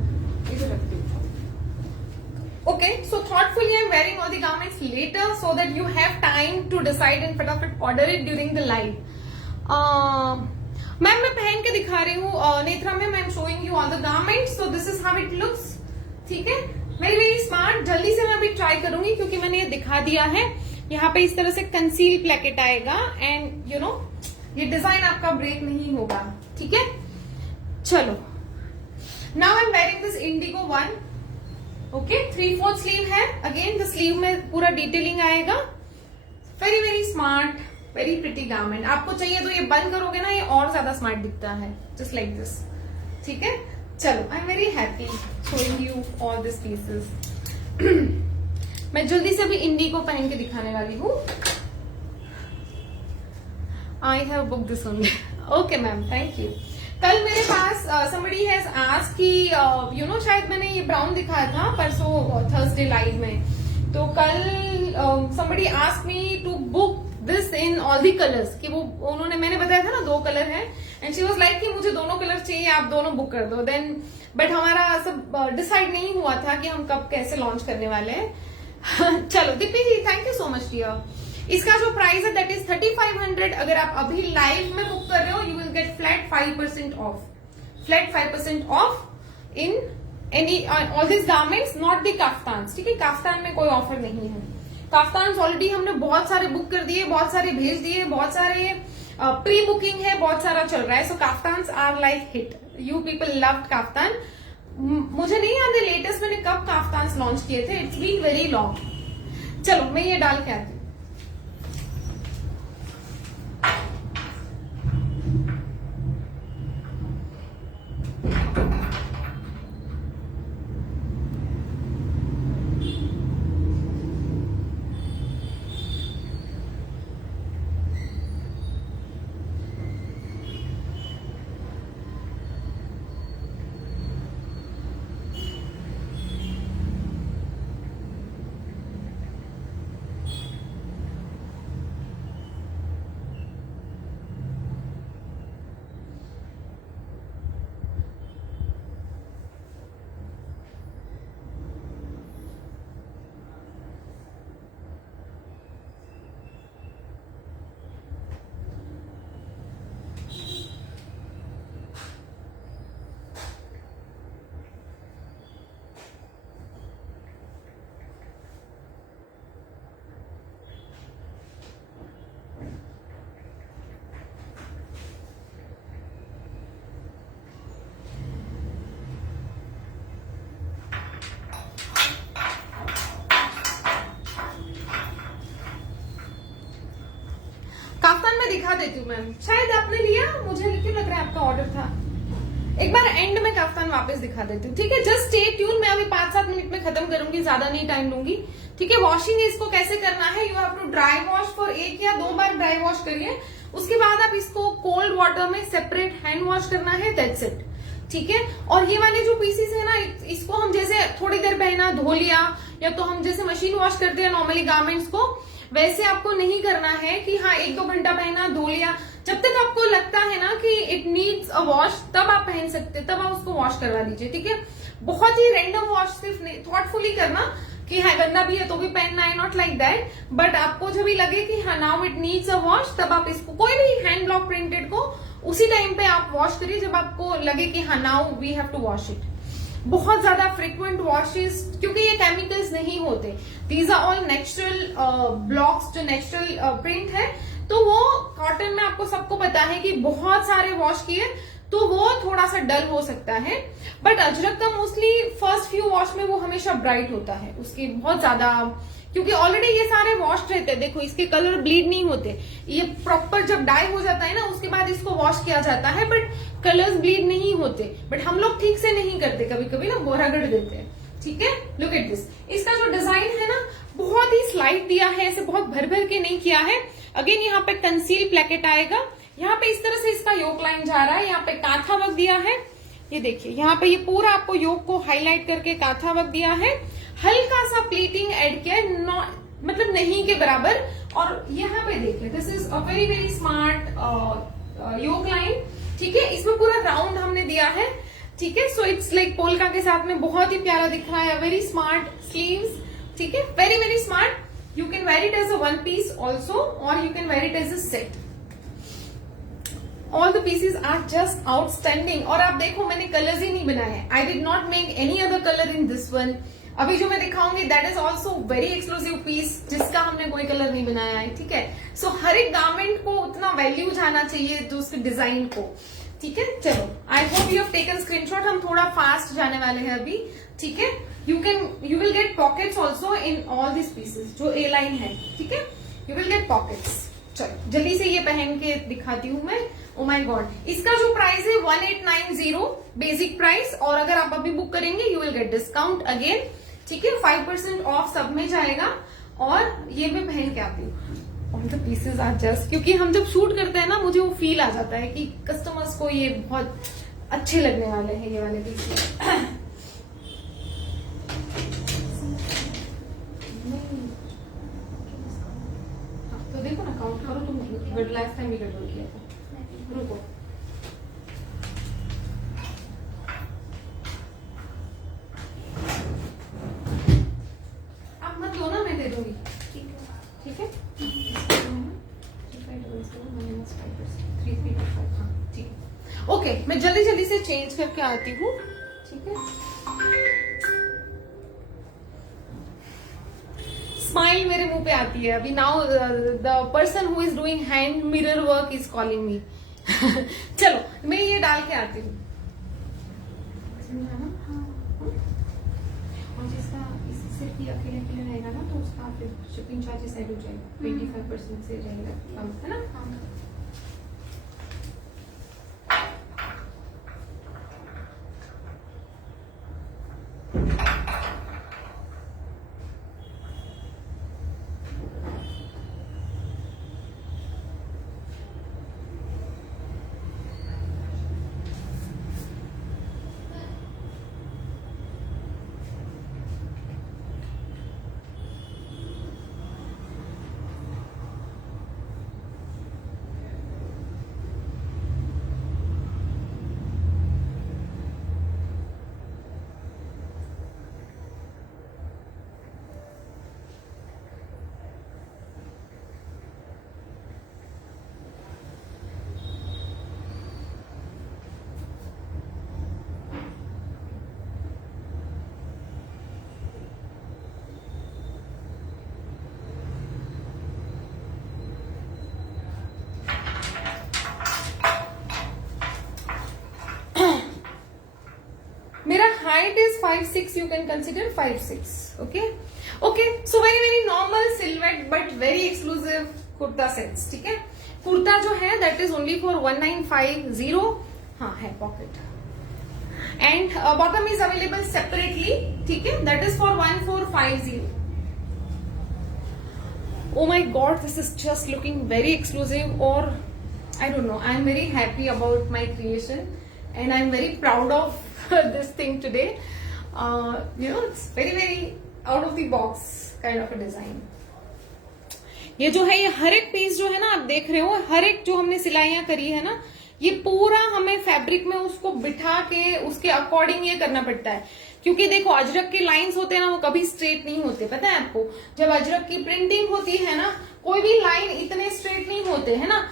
इधर रखती हूँ। Okay, so thoughtfully I'm wearing all the garments later so that you have time to decide and फटाफट order it during the live. Ma'am मैं पहन के दिखा रही हूँ Netra ma'am, I am showing you all the garments, so this is how it looks. ठीक है, very very smart. जल्दी से मैं अभी ट्राई करूंगी क्योंकि मैंने ये दिखा दिया है। यहाँ पे इस तरह से कंसील प्लेकेट आएगा एंड यू नो ये डिजाइन आपका ब्रेक नहीं होगा। ठीक है, चलो now I am wearing this Indigo one. Okay, 3/4 sleeve है। अगेन द स्लीव में पूरा डिटेलिंग आएगा। Very very smart, very pretty garment. आपको चाहिए तो ये बंद करोगे ना, ये और ज्यादा स्मार्ट दिखता है, जस्ट लाइक दिस। ठीक है, चलो आई am very happy showing you all this pieces. मैं जल्दी से अभी इंडिगो पहन के दिखाने वाली हूँ। I have book this only. Okay ma'am, thank you. कल मेरे पास somebody has asked कि यू नो शायद मैंने ये ब्राउन दिखाया था परसों थर्सडे लाइव में, तो कल somebody asked me to book this in all the colors कि वो उन्होंने, मैंने बताया था ना 2 कलर है एंड शी वाज लाइक कि मुझे दोनों कलर चाहिए, आप दोनों बुक कर दो। देन बट हमारा सब डिसाइड नहीं हुआ था कि हम कब कैसे लॉन्च करने वाले हैं। चलो Deepi ji, thank you so much dear. इसका जो प्राइस है दैट इज 3500। अगर आप अभी लाइव में बुक कर रहे हो you will gate flat 5% of, flat 5% of in any all this garments, not the kaftan. ठीक है, काफ्तान में कोई ऑफर नहीं है। काफ्तान ऑलरेडी हमने बहुत सारे बुक कर दिए, बहुत सारे भेज दिए, बहुत सारे प्री बुकिंग है, बहुत सारा चल रहा है। So kaftan are like hit, you people loved kaftan. मुझे नहीं याद है लेटेस्ट मैंने कब काफ्तान लॉन्च किए थे, इट्स बीन वेरी लॉन्ग। चलो मैं ये डाल के आती हूँ। दिखा देती हूँ मैम, शायद आपने लिया, मुझे क्यों लग रहा है आपका ऑर्डर था। एक बार एंड में काफ्तान वापस दिखा देती हूँ। ठीक है, जस्ट स्टे ट्यून। मैं अभी 5-7 मिनट में खत्म करूंगी, ज्यादा नहीं टाइम लूंगी। ठीक है, वॉशिंग इसको कैसे करना है, you have to dry wash for 1 या 2 बार ड्राई वॉश करिए। उसके बाद आप इसको कोल्ड वाटर में सेपरेट हैंड वॉश करना है, दैट्स इट। ठीक है, और ये वाले जो पीसेस है ना, इसको हम जैसे थोड़ी देर पहना धो लिया, या तो हम जैसे मशीन वॉश करते हैं नॉर्मली गारमेंट्स को, वैसे आपको नहीं करना है कि हाँ 1-2 घंटा पहना धो लिया। जब तक आपको लगता है ना कि इट नीड्स अ वॉश, तब आप पहन सकते, तब आप उसको वॉश करवा लीजिए। ठीक है, बहुत ही रैंडम वॉश, सिर्फ थॉटफुली करना कि हाँ गंदा भी है तो भी पहनना है, नॉट लाइक दैट। बट आपको जब भी लगे कि हाँ now it needs a wash, तब आप इसको कोई भी हैंड ब्लॉक प्रिंटेड को उसी टाइम पे आप वॉश करिए जब आपको लगे कि हाँ now we have to wash it. बहुत ज्यादा फ्रिक्वेंट वॉशेस, क्योंकि ये केमिकल्स नहीं होते, these are all natural blocks, जो नेचुरल प्रिंट है। तो वो कॉटन में आपको सबको पता है कि बहुत सारे वॉश किए तो वो थोड़ा सा डल हो सकता है, बट अजरक का मोस्टली फर्स्ट फ्यू वॉश में वो हमेशा ब्राइट होता है, उसकी बहुत ज्यादा, क्योंकि ऑलरेडी ये सारे वॉश रहते हैं। देखो इसके कलर ब्लीड नहीं होते, ये प्रॉपर जब डाई हो जाता है ना उसके बाद इसको वॉश किया जाता है, बट कलर्स ब्लीड नहीं होते। बट हम लोग ठीक से नहीं करते, कभी कभी ना बोरा गढ़ देते हैं। ठीक है, लुक एट दिस। इसका जो डिजाइन है ना बहुत ही स्लाइड दिया है, ऐसे बहुत भर भर के नहीं किया है। अगेन यहाँ पे कंसील प्लेकेट आएगा, यहाँ पे इस तरह से इसका योक लाइन जा रहा है, यहाँ पे काथा वर्क दिया है। ये देखिए यहाँ पे ये पूरा आपको योक को हाईलाइट करके काथा वर्क दिया है, हल्का सा प्लीटिंग एड किया, मतलब नहीं के बराबर। और यहाँ पे देखिए this is a very very smart yoke line. ठीक है, इसमें पूरा राउंड हमने दिया है। ठीक है। सो इट्स लाइक पोलका के साथ में बहुत ही प्यारा दिख रहा है, वेरी स्मार्ट स्लीव्स, ठीक है, very very smart. You can wear it as a one piece also और you can wear it as a set. All the pieces are just outstanding. और आप देखो मैंने कलर्स ही नहीं बनाए, I did not make any other colour in this one. अभी जो मैं दिखाऊंगी that is also very exclusive piece जिसका हमने कोई कलर नहीं बनाया है, ठीक है। सो हर एक गारमेंट को उतना वैल्यू जाना चाहिए जो उसके डिजाइन को, ठीक है। चलो I hope you have taken screenshot. हम थोड़ा फास्ट जाने वाले हैं अभी, ठीक है। You will gate pockets also in all this pieces जो ए लाइन है, ठीक है, यू विल गेट पॉकेट्स। चलो जल्दी से ये पहन के दिखाती हूँ मैं। ओ माय गॉड, इसका जो प्राइस है 1890 बेसिक प्राइस, और अगर आप अभी बुक करेंगे you will get discount again, ठीक है, 5% ऑफ सब में जाएगा। और ये मैं पहन के आती हूँ। All the pieces are just, क्योंकि हम जब शूट करते हैं ना मुझे वो फील आ जाता है कि कस्टमर्स को ये बहुत अच्छे लगने वाले हैं ये वाले पीसेज। तो देखो ना, काउंट करो तुम, बट लास्ट टाइम भी गड़बड़ किया था। रुको, आप मत दो ना, मैं दे दूंगी, ठीक है। ओके, मैं जल्दी जल्दी से चेंज करके आती हूँ, ठीक है। स्माइल मेरे मुंह पे आती है अभी। Now the person who is doing hand mirror work is calling me. चलो मैं ये डाल के आती हूँ। और जिसका सिर्फ ये अकेले अकेले रहेगा ना तो उसका फिर शिपिंग चार्जेस ऐड हो जाएगा, 25% से रहेगा कम, है ना। मेरा height is 5'6", you can consider 5'6", okay, so very normal silhouette but very exclusive kurta sets, ठीक है। कुर्ता जो है दैट इज ओनली फॉर 1950, हाँ है pocket, and bottom is available separately, ठीक है, that is for 1450। Oh my god, this is just looking very exclusive, और I don't know, I am very happy about my creation and I am very proud of this thing today. It's very out of the box kind of a design. ये जो है, ये हर एक piece जो है ना आप देख रहे हो, हर एक जो हमने सिलाइयां करी है ना, ये पूरा हमें फैब्रिक में उसको बिठा के उसके अकॉर्डिंग ये करना पड़ता है। क्योंकि देखो अजरक के लाइंस होते हैं ना, वो कभी स्ट्रेट नहीं होते, पता है आपको। जब अजरक की प्रिंटिंग होती है ना, कोई भी लाइन इतने स्ट्रेट नहीं होते है ना,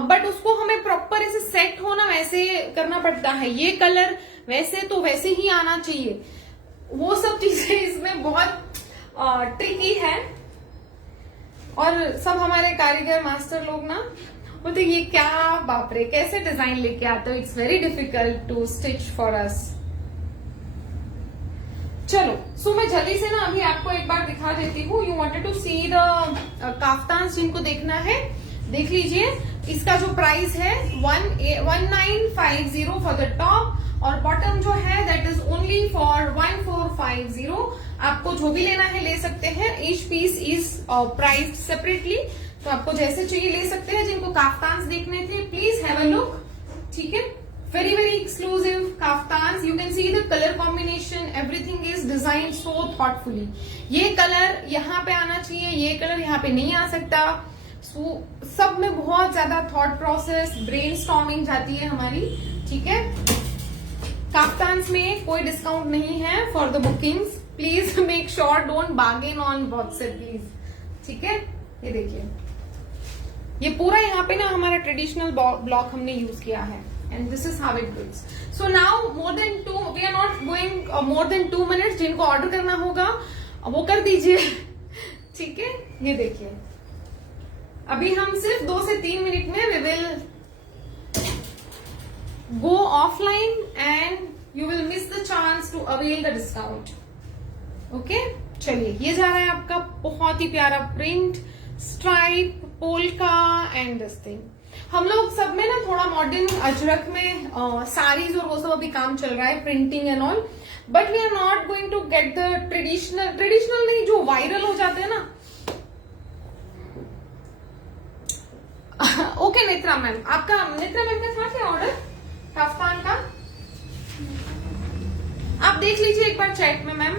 बट उसको हमें प्रॉपर ऐसे सेट होना वैसे करना पड़ता है। ये कलर वैसे तो वैसे ही आना चाहिए, वो सब चीजें इसमें बहुत ट्रिकी है। और सब हमारे कारीगर मास्टर लोग ना बोलते ये क्या बाप रे कैसे डिजाइन लेके आते हो, it's very difficult to stitch for us. चलो सो मैं जल्दी से ना अभी आपको एक बार दिखा देती हूँ। You wanted to see the kaftan, जिनको देखना है देख लीजिए। इसका जो प्राइस है 1950 फॉर द टॉप, और बॉटम जो है दैट इज ओनली फॉर 1450। आपको जो भी लेना है ले सकते हैं। Each piece is priced separately, तो आपको जैसे चाहिए ले सकते हैं। जिनको काफ्तान्स देखने थे प्लीज हैव अ लुक, ठीक है। Very exclusive kaftans, you can see the colour combination, everything is design so thoughtfully. ये कलर यहाँ पे आना चाहिए, ये कलर यहाँ पे नहीं आ सकता। सब में बहुत ज्यादा थॉट प्रोसेस, ब्रेनस्टॉर्मिंग जाती है हमारी, ठीक है। काफ्तान्स में कोई डिस्काउंट नहीं है for the bookings. Please make sure don't bargain on WhatsApp please. ठीक है, ये देखिए, ये पूरा यहाँ पे ना हमारा ट्रेडिशनल ब्लॉक हमने यूज किया है. And this is how it looks. So now we are not going more than 2 minutes. जिनको ऑर्डर करना होगा वो कर दीजिए. ठीक है, ये देखिए, अभी हम सिर्फ 2 से 3 मिनट में we will go offline and you will miss the chance to avail the discount. Okay, चलिए, ये जा रहा है आपका बहुत ही प्यारा print, stripe, polka and this thing. हम लोग सब में ना थोड़ा मॉडर्न अजरक में साड़ीज और वो सब अभी काम चल रहा है, printing and all. But we are not going to get the traditional नहीं, जो वायरल हो जाते हैं ना. ओके नेत्रा मैम, आपका नेत्रा मैम का था क्या ऑर्डर काफ्तान का? आप देख लीजिए एक बार चैट में ma'am.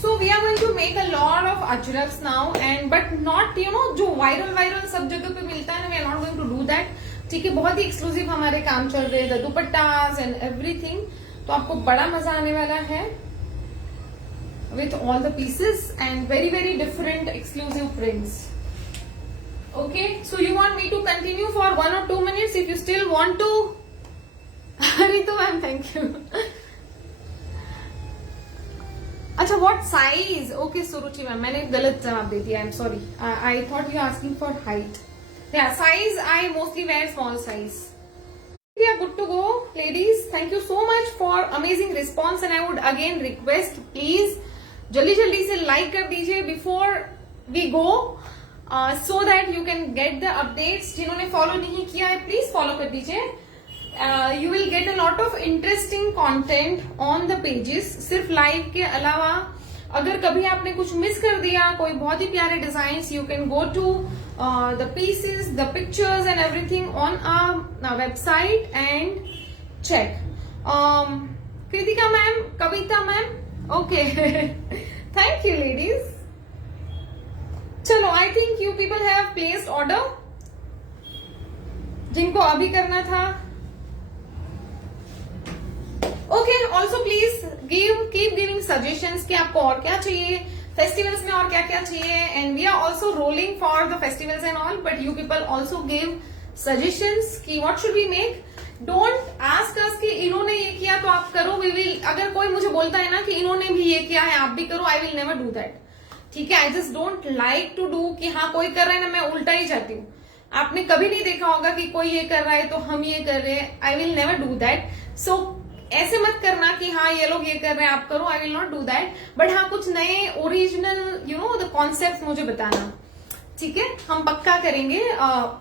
So we are going to make a lot of ajraks now, and but not जो वायरल सब जगह पे मिलता है ना, we are not going to do that. ठीक है, बहुत ही एक्सक्लूसिव हमारे काम चल रहे हैं, द दुपट्टास एंड एवरीथिंग. तो आपको बड़ा मजा आने वाला है with all the pieces and very different exclusive prints. Okay, so you want me to continue for 1 or 2 minutes if you still want to? Ritu ma'am, thank you. अच्छा, what size? Okay, Suruchi ma'am, मैंने गलत जवाब दे दिया. I'm sorry. I thought you were asking for height. Yeah, size. I mostly wear small size. We are good to go, ladies. Thank you so much for amazing response, and I would again request, please, जल्दी से like कर दीजिए before we go, so that you can get the updates. जिन्होंने follow नहीं किया है please follow कर दीजिए. You will get a lot of interesting content on the pages. सिर्फ लाइव के अलावा अगर कभी आपने कुछ मिस कर दिया, कोई बहुत ही प्यारे design, you can go to the pieces, the pictures and everything on our website and check. Kritika ma'am, Kavita ma'am, okay. Thank you ladies. चलो, I think you people have placed order, जिनको अभी करना था. Okay, also please keep giving suggestions कि आपको और क्या चाहिए, फेस्टिवल्स में और क्या क्या चाहिए. And we are also rolling for the festivals and all, but you people also give suggestions कि what should we make. Don't ask us कि इन्होंने ये किया तो आप करो. वी विल, अगर कोई मुझे बोलता है ना कि इन्होंने भी ये किया है आप भी करो, I will never do that. ठीक है, I just don't like to do कि हाँ कोई कर रहा है ना, मैं उल्टा ही जाती हूँ. आपने कभी नहीं देखा होगा कि कोई ये कर रहा है तो हम ये कर रहे हैं. I will never do that. So ऐसे मत करना कि हाँ ये लोग ये कर रहे हैं आप करो. I will not do that. But हाँ, कुछ नए ओरिजिनल द कॉन्सेप्ट मुझे बताना. ठीक है, हम पक्का करेंगे.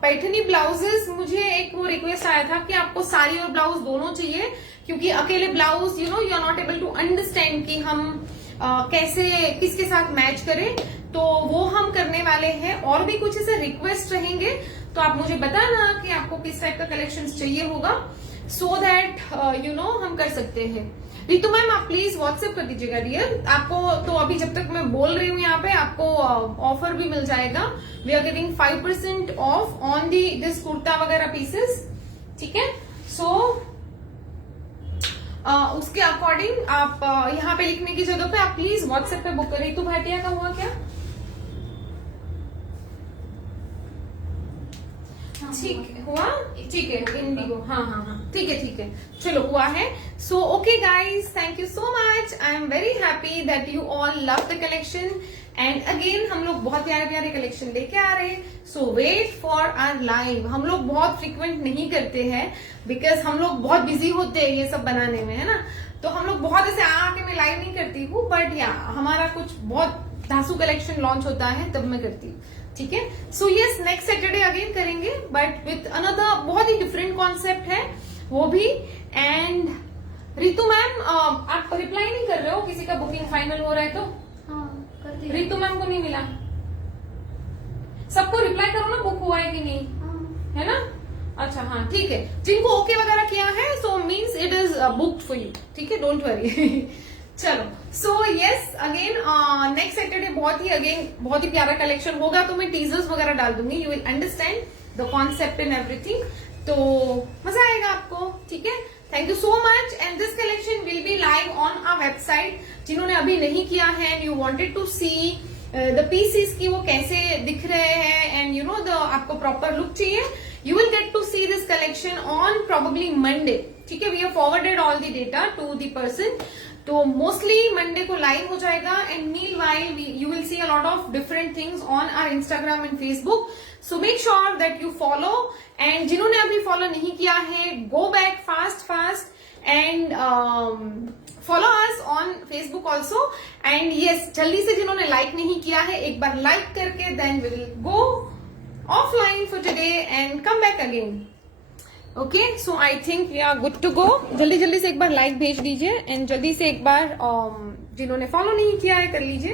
पैठनी ब्लाउजेस, मुझे एक वो रिक्वेस्ट आया था कि आपको साड़ी और ब्लाउज दोनों चाहिए, क्योंकि अकेले blouse you are not able to understand कि हम कैसे किसके साथ मैच करें. तो वो हम करने वाले हैं. और भी कुछ ऐसे रिक्वेस्ट रहेंगे तो आप मुझे बताना कि आपको किस टाइप का कलेक्शन चाहिए होगा, सो दैट हम कर सकते हैं. रितु मैम, आप प्लीज व्हाट्सएप कर दीजिएगा डियर. आपको तो अभी जब तक मैं बोल रही हूँ यहाँ पे आपको ऑफर भी मिल जाएगा. We are giving 5% off on this kurta वगैरह पीसेस. ठीक है, सो उसके अकॉर्डिंग आप यहाँ पे लिखने की जगह पे आप प्लीज व्हाट्सएप पे बुक करें. रितु भाटिया का हुआ क्या? ठीक हुआ, ठीक है, इंडिगो, हाँ, ठीक है, चलो हुआ है. So okay guys, thank you so much. I am very happy that you all love the collection. And again हम लोग बहुत प्यारे लेके लेके आ रहे हैं. सो वेट फॉर आवर लाइव. हम लोग बहुत फ्रिक्वेंट नहीं करते हैं बिकॉज हम लोग बहुत बिजी होते हैं ये सब बनाने में, है ना. तो हम लोग बहुत ऐसे आके मैं लाइव नहीं करती हूँ, बट या हमारा कुछ बहुत धासु कलेक्शन लॉन्च होता है तब मैं करती हूँ. ठीक है, so yes, next Saturday again करेंगे बट विथ अनदर बहुत ही डिफरेंट कॉन्सेप्ट है वो भी. एंड रितु मैम, आप रिप्लाई नहीं कर रहे हो, किसी का बुकिंग फाइनल हो रहा है तो? हाँ, रितु मैम को नहीं मिला. सबको रिप्लाई करो ना, बुक हुआ है कि नहीं. हाँ. है ना. अच्छा, हाँ ठीक है. जिनको ओके वगैरह किया है so means it is booked for you. ठीक है, डोंट वरी. चलो so yes again next Saturday बहुत ही प्यारा कलेक्शन होगा, तो मैं टीजर्स वगैरह डाल दूंगी, you will understand the concept in everything, तो मजा आएगा आपको, ठीक है। Thank you so much and this collection will be live on our website. जिन्होंने अभी नहीं किया है and you wanted to see the pieces की वो कैसे दिख रहे हैं एंड यू नो द आपको प्रॉपर लुक चाहिए, you will get to see this collection on probably Monday, ठीक है। We have forwarded all the data to the person, तो मोस्टली मंडे को लाइव हो जाएगा and meanwhile you will see a lot of different things on our Instagram and Facebook, so make sure that you follow and जिन्होंने अभी follow नहीं किया है go back fast and follow us on Facebook also and yes जल्दी से जिन्होंने like नहीं किया है एक बार लाइक करके then we will go offline for today and come back again. Okay so I think we are good to go. जल्दी से एक बार लाइक भेज दीजिए एंड जल्दी से एक बार जिन्होंने फॉलो नहीं किया है कर लीजिए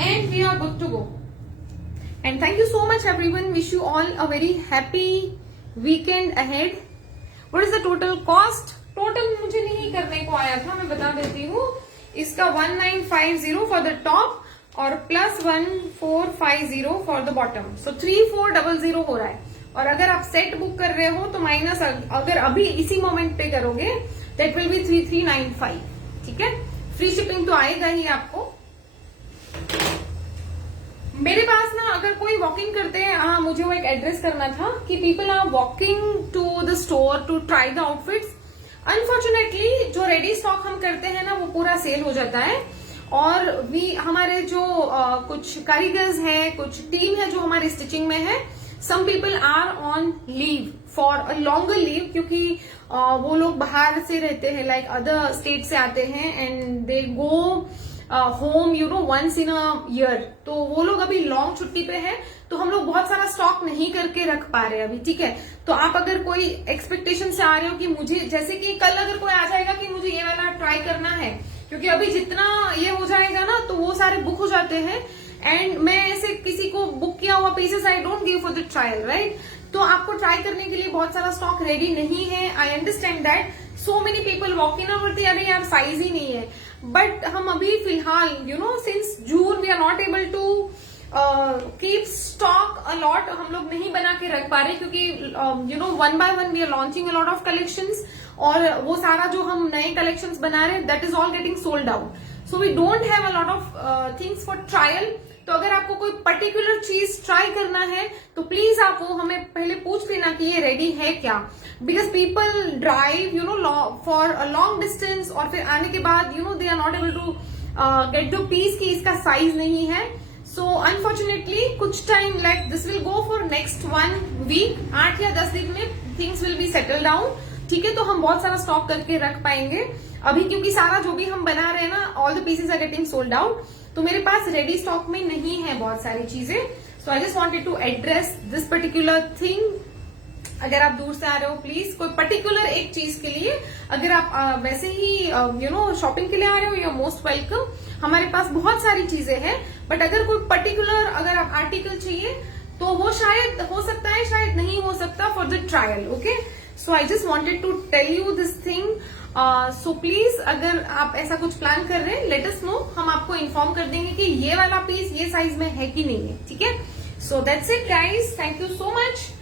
and we are good to go and thank you so much everyone, wish you all a very happy weekend ahead. What is the total cost? Total मुझे नहीं करने को आया था, मैं बता देती हूँ। इसका 1950 फॉर द टॉप और प्लस 1450 फॉर द बॉटम, सो 3400 हो रहा है। और अगर आप सेट बुक कर रहे हो तो माइनस अगर अभी इसी मोमेंट पे करोगे दैट विल बी 3395, ठीक है। फ्री शिपिंग तो आएगा ही आपको। मेरे पास ना अगर कोई वॉकिंग करते हैं, हाँ मुझे वो एक एड्रेस करना था कि people are walking to the store to try the outfits. Unfortunately जो रेडी स्टॉक हम करते हैं ना वो पूरा सेल हो जाता है और हमारे जो कुछ कारीगर्स हैं, कुछ टीम है जो हमारी स्टिचिंग में है, some people are on leave for a longer leave, क्योंकि वो लोग बाहर से रहते हैं, लाइक अदर स्टेट से आते हैं and they go home you know once in a year, तो वो लोग अभी लॉन्ग छुट्टी पे है, तो हम लोग बहुत सारा स्टॉक नहीं करके रख पा रहे अभी, ठीक है। तो आप अगर कोई एक्सपेक्टेशन से आ रहे हो कि मुझे, जैसे कि कल अगर कोई आ जाएगा कि मुझे ये वाला ट्राई करना है, क्योंकि अभी जितना ये हो जाएगा ना तो वो सारे बुक हो जाते हैं एंड मैं ऐसे किसी को बुक किया हुआ pieces I don't give for the trial, right. तो आपको ट्राई करने के लिए बहुत सारा स्टॉक रेडी नहीं है, I understand that. So many people walk in बोलते अरे यार साइज ही नहीं है, बट हम अभी फिलहाल you know since June we are not able to keep stock a lot, हम लोग नहीं बना के रख पा रहे क्योंकि you know one by one we are launching a lot of collections और वो सारा जो हम नए कलेक्शंस बना रहे हैं that is all getting sold out, so we don't have a lot of things for trial. तो अगर आपको कोई पर्टिकुलर चीज ट्राई करना है तो प्लीज आप वो हमें पहले पूछ लेना कि ये रेडी है क्या, because people drive you know for a long distance और फिर आने के बाद you know they are not able to get to piece की इसका साइज नहीं है। सो अनफॉर्चुनेटली कुछ time like this will go for next 1 week, 8 या 10 दिन में things will be settle down, ठीक है। तो हम बहुत सारा स्टॉक करके रख पाएंगे अभी, क्योंकि सारा जो भी हम बना रहे हैं ना all the pieces are getting sold out, तो मेरे पास रेडी स्टॉक में नहीं है बहुत सारी चीजें। So I just wanted to address this particular thing. अगर आप दूर से आ रहे हो प्लीज कोई पर्टिकुलर एक चीज के लिए, अगर आप वैसे ही यू नो शॉपिंग के लिए आ रहे हो यू आर मोस्ट वेलकम, हमारे पास बहुत सारी चीजें हैं, बट अगर कोई पर्टिकुलर अगर आप आर्टिकल चाहिए तो वो शायद हो सकता है शायद नहीं हो सकता for the trial, okay. So I just wanted to tell you this thing, so please अगर आप ऐसा कुछ प्लान कर रहे हैं लेट अस नो, हम आपको इन्फॉर्म कर देंगे कि ये वाला पीस ये साइज में है कि नहीं है, ठीक है। So that's it guys, thank you so much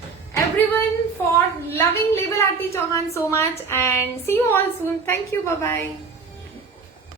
everyone for loving Label Aarti Chauhan so much and see you all soon. Thank you, bye bye.